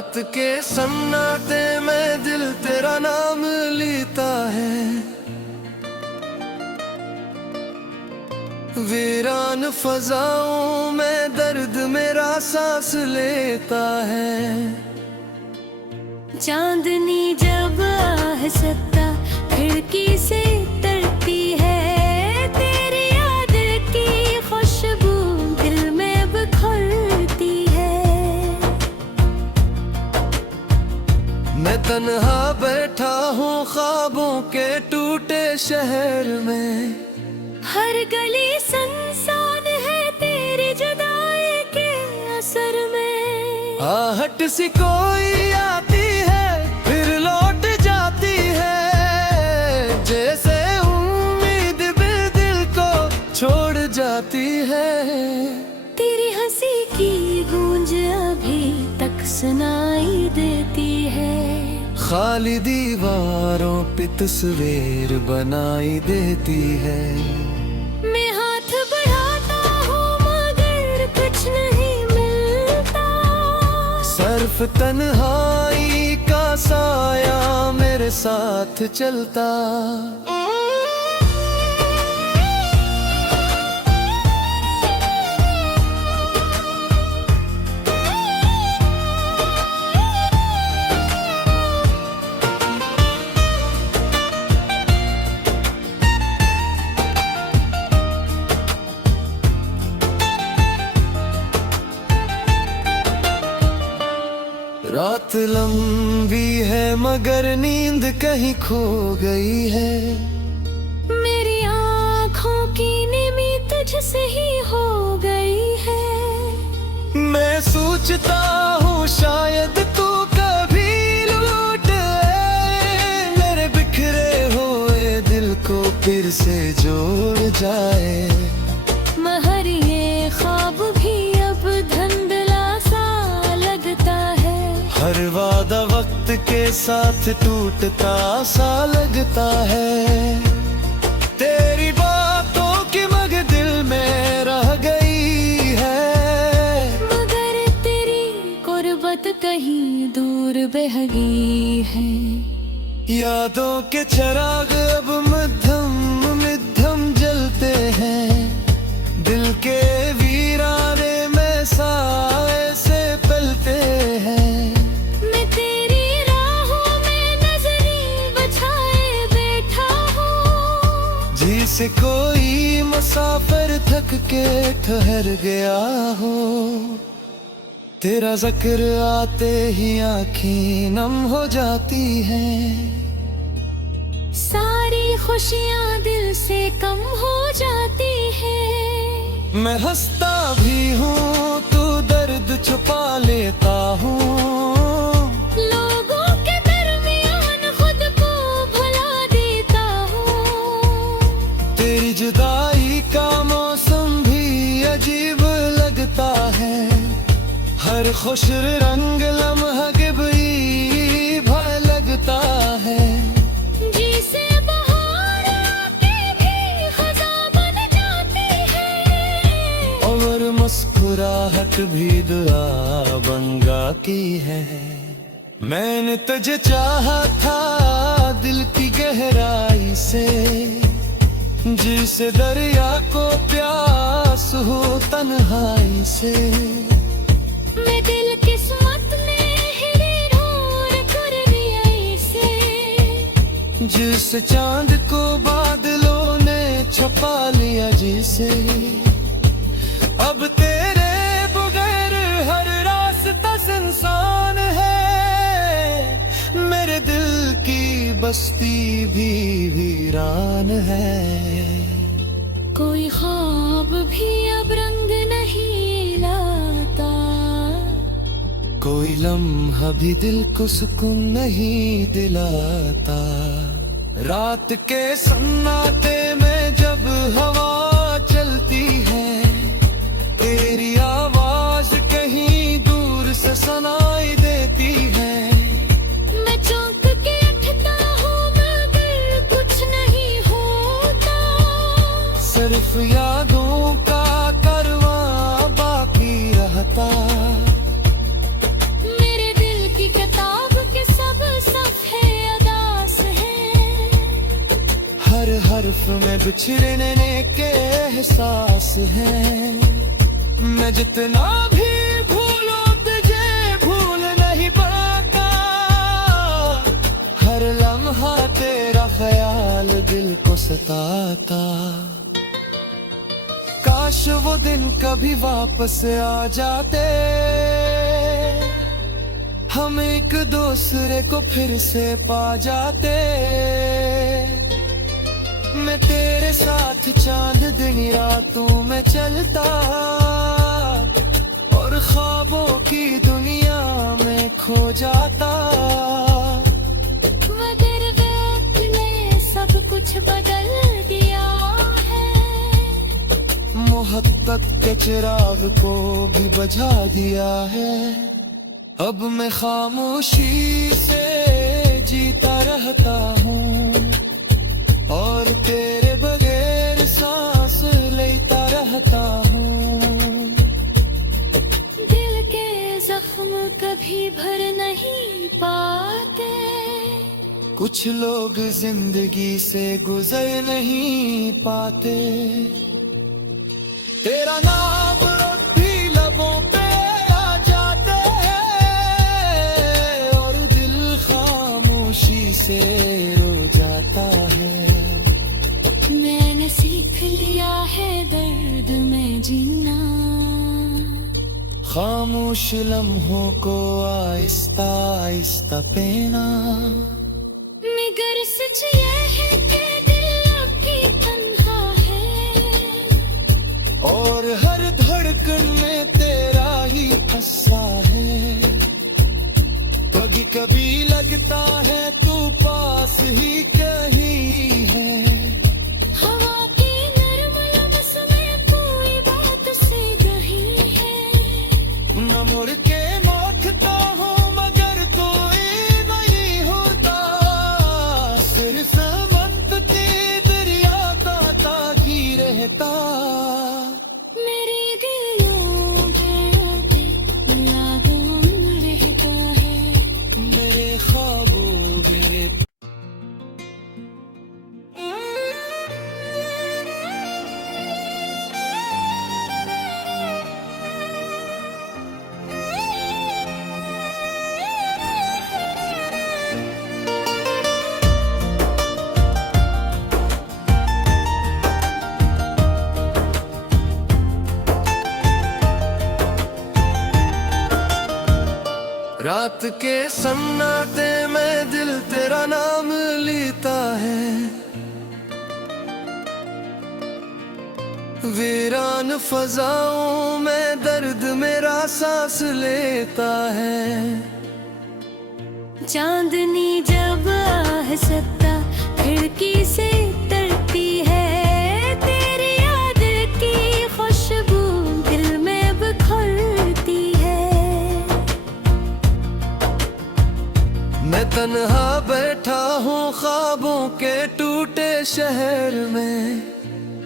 रात के सन्नाटे में दिल तेरा नाम लेता है, वीरान फजाओं में दर्द मेरा सांस लेता है। चांदनी जब आहस्ता खिड़की से उतरती है, तेरी याद की खुशबू दिल में बिखरती है। मैं तन्हा बैठा हूँ ख्वाबों के टूटे शहर में, हर गली सुनसान है तेरी जुदाई के असर में। आहट सी कोई आती है फिर लौट जाती है, जैसे उम्मीद भी दिल को छोड़ जाती है। तेरी हंसी की गूंज अभी तक सुनाई देती है, खाली दीवारों पे तस्वीर बनाई देती है। मैं हाथ बढ़ाता हूँ मगर कुछ नहीं मिलता, सिर्फ तन्हाई का साया मेरे साथ चलता। रात लंबी है मगर नींद कहीं खो गई है, मेरी आँखों की नींद तुझसे ही हो गई है। मैं सोचता हूँ शायद तू कभी लौट आए, मेरे बिखरे हुए दिल को फिर से जोड़ जाए। मगर ये ख्वाब भी अब धुंधला सा लगता है, हर वादा वक्त के साथ टूटता सा लगता है। तेरी बातों की मग दिल में रह गई है, मगर तेरी गुर्बत कहीं दूर बह गई है। यादों के चिराग अब मध्यम मध्यम जलते हैं, दिल के वीराने में साए से पलते हैं। मैं तेरी राहों में नजरें बछाए बैठा हूँ, जिसे कोई मुसाफिर थक के ठहर गया हो। तेरा जिक्र आते ही आँखें नम हो जाती हैं, सारी खुशियाँ दिल से कम हो जाती है। मैं हंसता भी हूँ तू दर्द छुपा लेता हूँ, लोगों के दरमियान खुद को भुला देता हूँ। तेरी जुदाई का मौसम भी अजीब लगता है, हर खुश रंग लम्हा गिबरी भय लगता है। जिसे बहार आके भी खज़ां बन जाती है, और मुस्कुराहट भी दुआ बन गाती है। मैंने तुझे चाहा था दिल की गहराई से, जिसे दरिया को प्यास हो तन्हाई से। मैं दिल किस्मत में हीरे ढूंढ कर दिया से, जिस चांद को बादलों ने छुपा लिया जिसे। अब तेरे बगैर हर रास्ता सुनसान है, मेरे दिल की बस्ती भी वीरान है। कोई ख्वाब भी अब रंग नहीं लाता, कोई लम्हा भी दिल को सुकून नहीं दिलाता। रात के सन्नाटे में जब हवा चलती है, तेरी आवाज कहीं दूर से सुनाई देती है। मैं चौंक के उठता हूँ मगर कुछ नहीं होता, सिर्फ यादों का करवां बाकी रहता। मेरे दिल हर्फ में बिछड़ने के एहसास हैं। मैं जितना भी भूलो तुझे भूल नहीं पाता, हर लम्हा तेरा ख्याल दिल को सताता। काश वो दिन कभी वापस आ जाते, हम एक दूसरे को फिर से पा जाते। मैं तेरे साथ चांद दिन रातों में चलता, और ख्वाबों की दुनिया में खो जाता। मगर वक्त ने सब कुछ बदल दिया है, मोहब्बत के चिराग को भी बुझा दिया है। अब मैं खामोशी से जीता रहता हूँ, और तेरे बगैर सांस लेता रहता हूँ। दिल के जख्म कभी भर नहीं पाते, कुछ लोग जिंदगी से गुजर नहीं पाते। तेरा नाम भी लबों पे आ जाते हैं, और दिल खामोशी से रो जाता है। मैंने सीख लिया है दर्द में जीना, खामोश लम्हों को आहिस्ता आहिस्ता पीना। मगर सच ये है कि दिल अब भी तन्हा है, और हर धड़कन में तेरा ही हिस्सा है। कभी कभी लगता है तू पास ही कहीं है। हवा के नरम लम्स में कोई बात से गही है। न मुड़ के लौटता हूँ मगर कोई नहीं होता, सिर समंदती दरिया का तागी रहता। मेरे दिलों के यादों में रहता है, मेरे ख्वाबों में रात के सन्नाटे में दिल तेरा नाम लेता है। वीरान फजाओं में दर्द मेरा सांस लेता है। चांदनी जब आहस्ता खिड़की से उतरती है, तेरी याद की खुशबू दिल में बिखरती है। मैं तन्हा बैठा हूँ ख्वाबों के टूटे शहर में,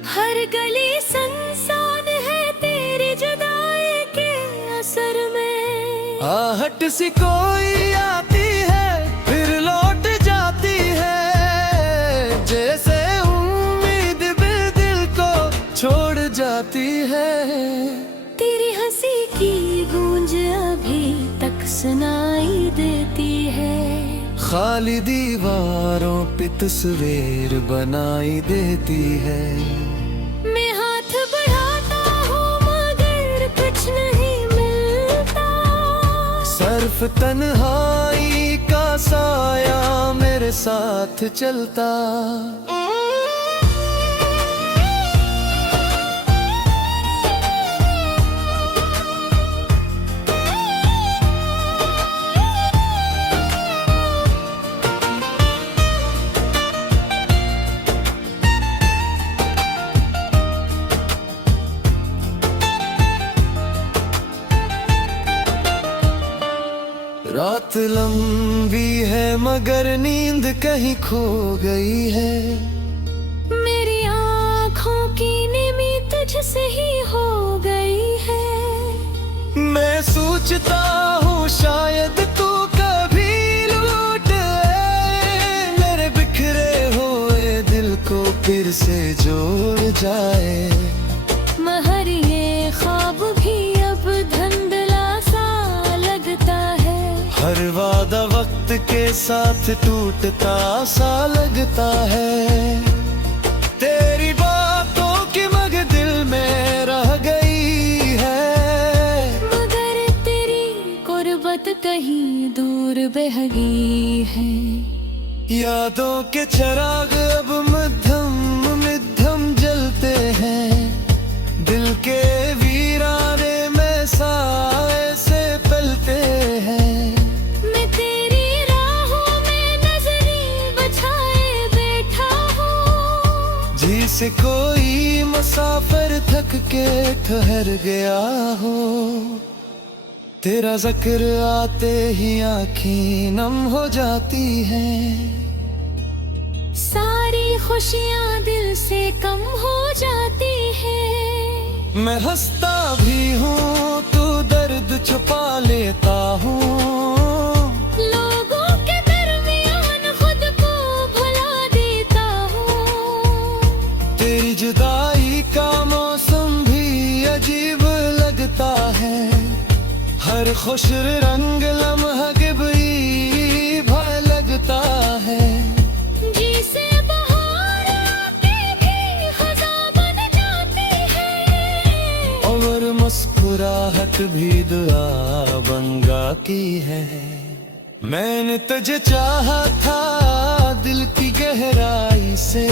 हर गली सुनसान है तेरी जुदाई के असर में। आहट सी कोई आती है फिर लौट जाती है, जैसे उम्मीद भी दिल को छोड़ जाती है। तेरी हंसी की गूंज अभी तक सुनाई देती है, खाली दीवारों पे तस्वीर बनाई देती है। मैं हाथ बढ़ाता हूँ मगर कुछ नहीं मिलता, सिर्फ तन्हाई का साया मेरे साथ चलता। रात लंबी है मगर नींद कहीं खो गई है। मेरी आँखों की नींद तुझसे ही हो गई है। मैं सोचता हूँ शायद तू कभी लौट आए, मेरे बिखरे हुए दिल को फिर से जोड़ जाए। महर ये ख्वाब भी अब धुंधला सा लगता है। हर वादा वक्त के साथ टूटता सा लगता है। तेरी बातों की मग दिल में रह गई है, मगर तेरी गुर्बत कहीं दूर बह गई है। यादों के चिराग अब मध्यम मध्यम जलते हैं। दिल के वीराने में साए से पलते हैं। मैं तेरी राहों में नजरें बछाए बैठा हूँ, जिसे कोई मुसाफिर थक के ठहर गया हो। तेरा जिक्र आते ही आँखें नम हो जाती हैं। सारी खुशियाँ दिल से कम हो जाती है। मैं हंसता भी हूँ तू दर्द छुपा लेता हूँ। लोगों के दरमियान खुद को भुला देता हूँ। तेरी जुदाई का मौसम भी अजीब लगता है। हर खुश रंग लम्हा गिबरी भय लगता है। जिसे बहार आके भी खज़ां बन जाती है, और मुस्कुराहट भी दुआ बन गाती है। मैंने तुझे चाहा था दिल की गहराई से,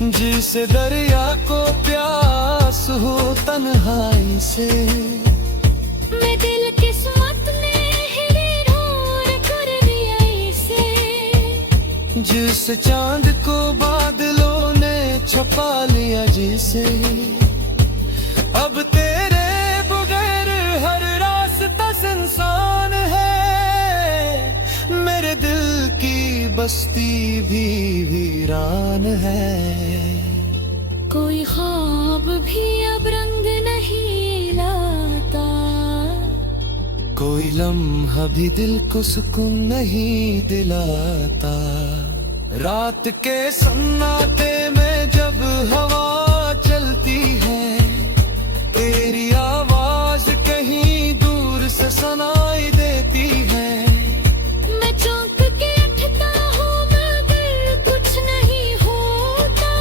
जिसे दरिया को प्यास हो तन्हाई से। मैं दिल किस्मत ने हिलोर कर दिया इसे, जिस चांद को बादलों ने छुपा लिया जिसे। अब तेरे बगैर हर रास्ता सुनसान है। मेरे दिल की बस्ती भी वीरान है। कोई ख्वाब भी अब रंग नहीं लाता, कोई लम्हा भी दिल को सुकून नहीं दिलाता। रात के सन्नाटे में जब हवा चलती है, तेरी आवाज कहीं दूर से सुनाई देती है। मैं चौंक के उठता हूँ मगर कुछ नहीं होता।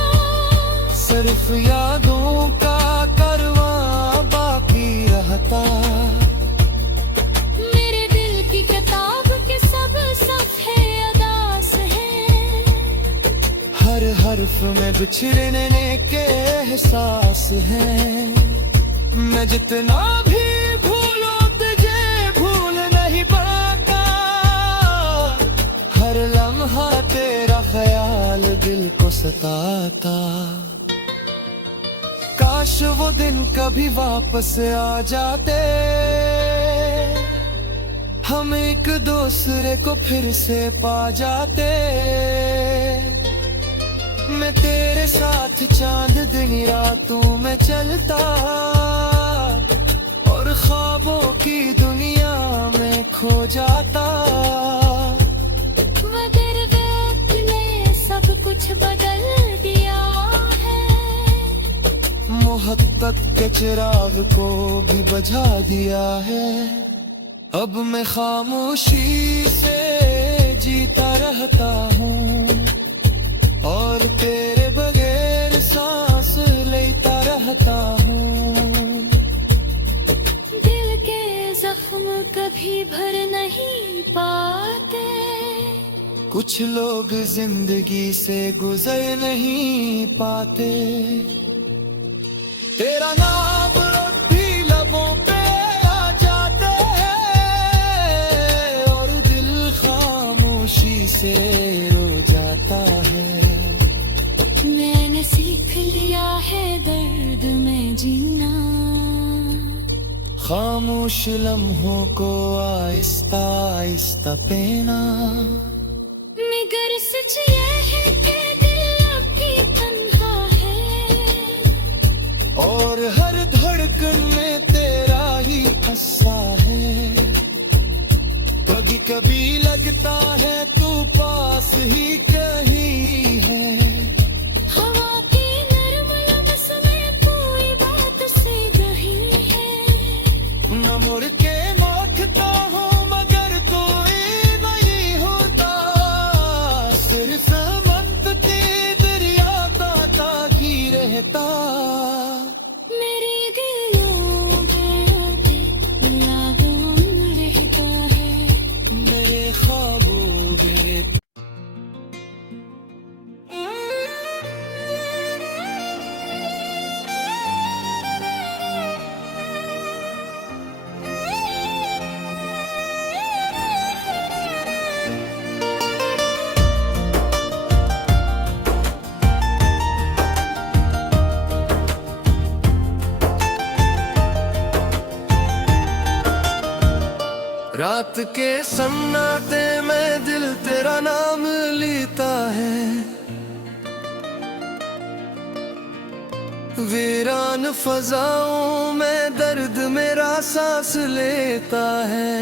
सिर्फ यादों का करवां बाकी रहता। मेरे दिल की किताब के सब सफ़े अदास हैं। हर हर्फ में बिछड़ने के एहसास हैं। मैं जितना भी भूलूं तुझे भूल नहीं पाता। हर लम्हा तेरा ख्याल दिल को सताता। काश वो दिन कभी वापस आ जाते, हम एक दूसरे को फिर से पा जाते। मैं तेरे साथ चांद दिन रातों में चलता, और ख्वाबों की दुनिया में खो जाता। मगर वक्त ने सब कुछ बदल दिया है। मोहब्बत के चिराग को भी बुझा दिया है। अब मैं खामोशी से जीता रहता हूँ, और तेरे बगैर सांस लेता रहता हूँ। दिल के जख्म कभी भर नहीं पाते। कुछ लोग जिंदगी से गुजर नहीं पाते। तेरा नाम भी लबों पे आ जाते हैं, और दिल खामोशी से रो जाता है। मैंने सीख लिया है दर्द में जीना। खामोश लम्हों को आहिस्ता आहिस्ता पीना। मगर सच ये है कि दिल अब भी तन्हा है, और हर धड़कन में तेरा ही हिस्सा है। कभी कभी लगता है तू पास ही कहीं है, फिर समंदती दरिया का तागी रहता। मेरे दिलों पे लागूं रहता है। मेरे ख्वाबों में रात के सन्नाटे में दिल तेरा नाम लेता है। वीरान फजाओं में दर्द मेरा सांस लेता है।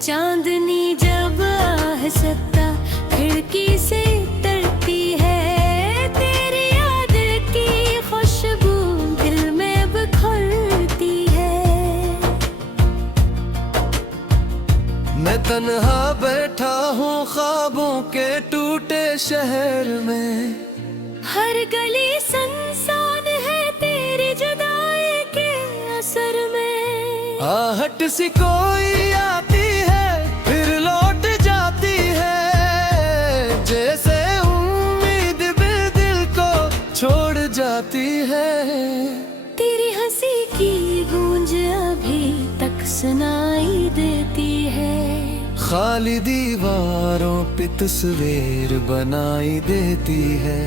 चांदनी जब आ सकता खिड़की से तरती है। तेरी याद की खुशबू दिल में बिखरती है। मैं तन्हा बैठा हूँ ख्वाबों के टूटे शहर में। हर गली सुनसान है तेरी जुदाई के असर में। आहट सी कोई आती है फिर लौट जाती है। जैसे उम्मीद भी दिल को छोड़ जाती है। तेरी हंसी की गूंज अभी तक सुनाई देती है। खाली दीवारों पे तस्वीर बनाई देती है।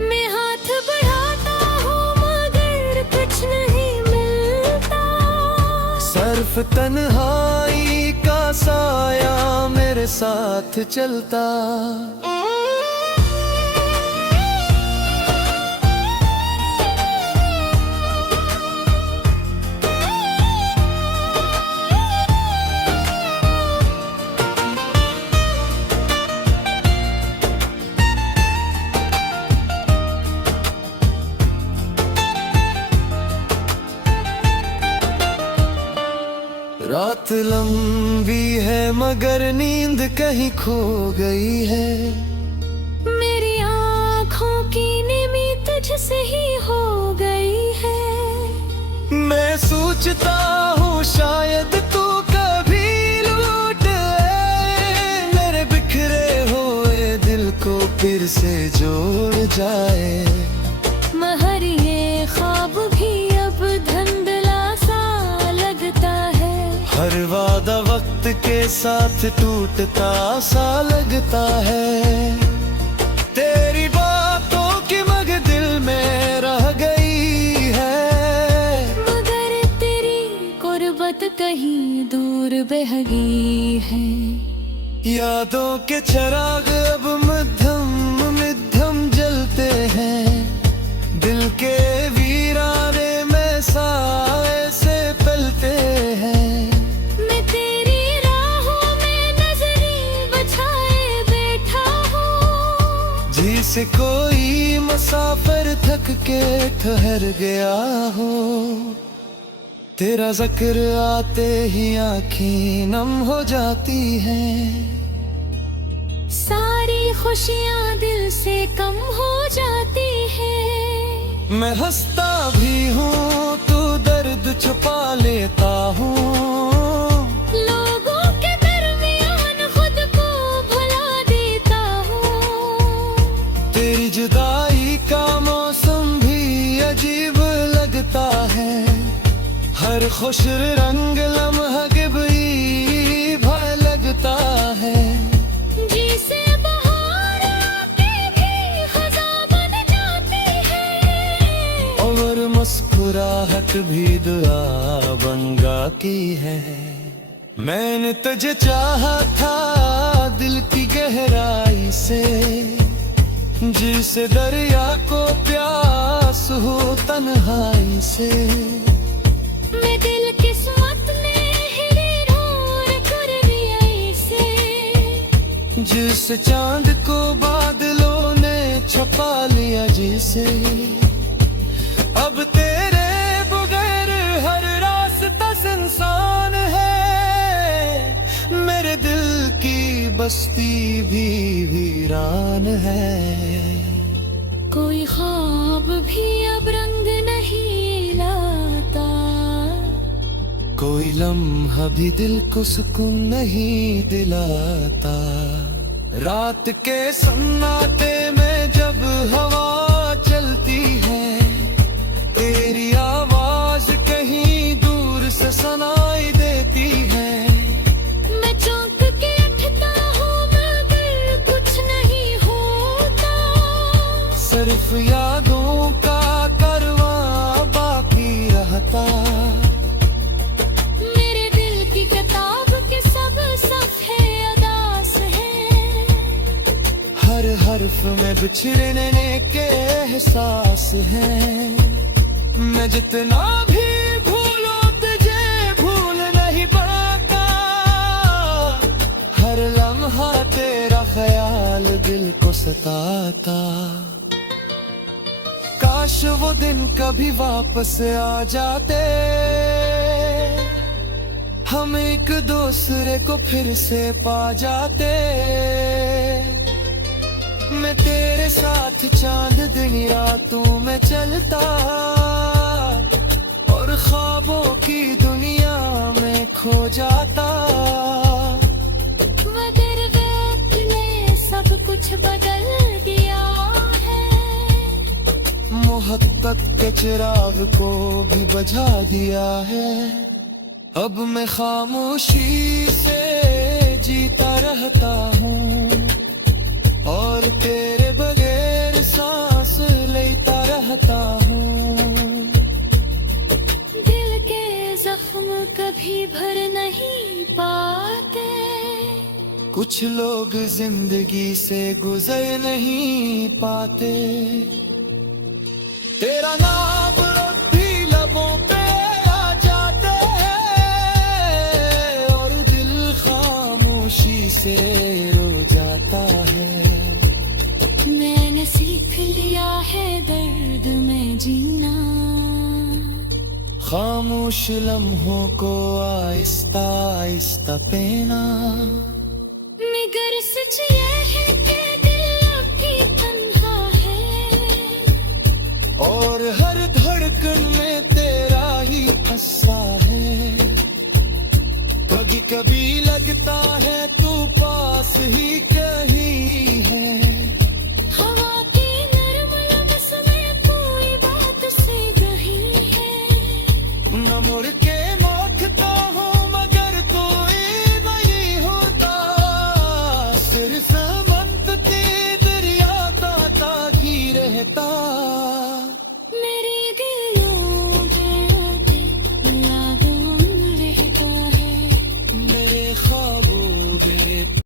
मैं हाथ बढ़ाता हूँ मगर कुछ नहीं मिलता। सर्फ तन्हाई का साया मेरे साथ चलता। रात लंबी है मगर नींद कहीं खो गई है। मेरी आँखों की नींद तुझसे ही हो गई है। मैं सोचता हूँ शायद तू कभी लौट आए। मेरे बिखरे हुए दिल को फिर से जोड़ जाए। महर ये ख्वाब भी अब धुंधला सा लगता है। हर वादा वक्त के साथ टूटता सा लगता है। तेरी बातों की मग दिल में रह गई है। मगर तेरी गुर्बत कहीं दूर बह गई है। यादों के चिराग अब मध्यम मध्यम जलते हैं। दिल के वीराने में साए से पलते हैं। मैं तेरी राहों में नजरें बछाए बैठा हूँ। जिसे कोई मुसाफिर थक के ठहर गया हो। तेरा जिक्र आते ही आँखें नम हो जाती हैं। सारी खुशियाँ दिल से कम हो जाती है। मैं हंसता भी हूँ तू दर्द छुपा लेता हूँ। लोगों के दरमियान खुद को भुला देता हूँ। तेरी जुदाई का मौसम भी अजीब लगता है। हर खुश रंग लम्हा गिबई भय लगता है। जिसे बहार आके भी खज़ां बन जाती है। और मुस्कुराहट भी दुआ बन गाती है। मैंने तुझे चाहा था दिल की गहराई से। जिसे दरिया को प्यास हो तन्हाई से। मैं दिल किस्मत में हिरे ढूंढ कर रियाई से। जिस चांद को बादलों ने छुपा लिया जिसे। अब तेरे बगैर हर रास्ता सुनसान है। मेरे दिल की बस्ती भी वीरान है। कोई ख्वाब भी अब रंग नहीं लाता, कोई लम्हा भी दिल को सुकून नहीं दिलाता। रात के सन्नाटे में जब हवा चलती है, तेरी आवाज कहीं दूर से सुनाई देती है। मैं चौंक के उठता हूँ मगर कुछ नहीं होता, सिर्फ यादों का कारवां बाकी रहता। मेरे दिल की किताब के सब सफ़े अदास हैं, हर हर्फ में बिछड़ने के एहसास हैं। मैं जितना भी भूलूं तुझे भूल नहीं पाता, हर लम्हा तेरा ख्याल दिल को सताता। काश वो दिन कभी वापस आ जाते, हम एक दूसरे को फिर से पा जाते। मैं तेरे साथ चांद दिन रातों में चलता, और ख्वाबों की दुनिया में खो जाता। मगर वक्त ने सब कुछ बदल दिया है, मोहब्बत के चिराग को भी बुझा दिया है। अब मैं खामोशी से जीता रहता हूँ, और तेरे बगैर सांस लेता रहता हूँ। दिल के जख्म कभी भर नहीं पाते, कुछ लोग जिंदगी से गुजर नहीं पाते। तेरा नाम भी लबों पे आ जाते हैं, और दिल खामोशी से रो जाता है। मैंने सीख लिया है दर्द में जीना, खामोश लम्हों को आहिस्ता आहिस्ता पीना। मगर सच ये है कि दिल अब भी तन्हा है, और हर धड़कन में तेरा ही हिस्सा है। कभी कभी लगता है तू पास